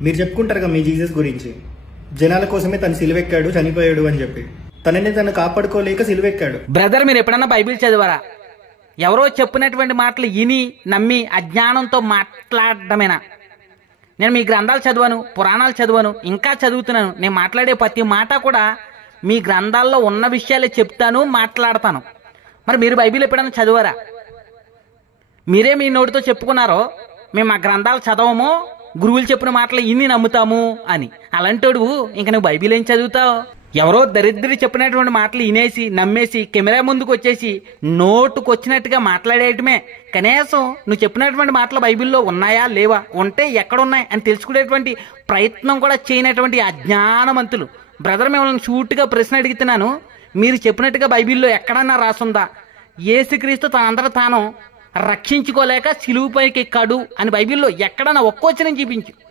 మీరు చెప్పుకుంటారు కదా మీ జీసస్ గురించి. జనాల కోసమే తను సిలువెక్కాడు చనిపోయాడు అని చెప్పి. తనని తను కాపాడుకోలేక సిలువెక్కాడు. బ్రదర్ మీరు ఎప్పుడన్నా బైబిల్ చదివారా? ఎవరో చెప్పినటువంటి మాటలు విని నమ్మి అజ్ఞానంతో మాట్లాడమేనా నేను మీ గ్రంథాలు చదివాను పురాణాలు చదివాను ఇంకా చదువుతున్నాను. నేను మాట్లాడే ప్రతి మాట కూడా మీ గ్రంథాల్లో ఉన్న విషయాలే చెప్తాను మాట్లాడతాను. మరి మీరు బైబిల్ ఎప్పుడైనా చదివారా? మీరే మీ నోటితో చెప్పుకున్నారో? మేము మా గ్రంథాలు చదవము? గురువులు చెప్పిన మాటలు ఇన్ని నమ్ముతాము అని. అలాంటోడు ఇంక నువ్వు బైబిల్ ఏం చదువుతావు? ఎవరో దరిద్రుడు చెప్పినటువంటి మాటలు వినేసి నమ్మేసి కెమెరా ముందుకు వచ్చేసి నోటుకొచ్చినట్టుగా మాట్లాడేయటమే. కనీసం నువ్వు చెప్పినటువంటి మాటలు బైబిల్లో ఉన్నాయా లేవా ఉంటే ఎక్కడున్నాయి అని తెలుసుకునేటువంటి ప్రయత్నం కూడా చేయనటువంటి అజ్ఞానవంతులు బ్రదర్ మిమ్మల్ని షూట్గా ప్రశ్న అడుగుతున్నాను. మీరు చెప్పినట్టుగా బైబిల్లో ఎక్కడన్నా రాసుందా? ఏసుక్రీస్తు తనందరూ తాను రక్షించుకోలేక సిలువుపైకి ఎక్కాడు అని బైబిల్లో ఎక్కడన్నా ఒక్కొచ్చిన చూపించు.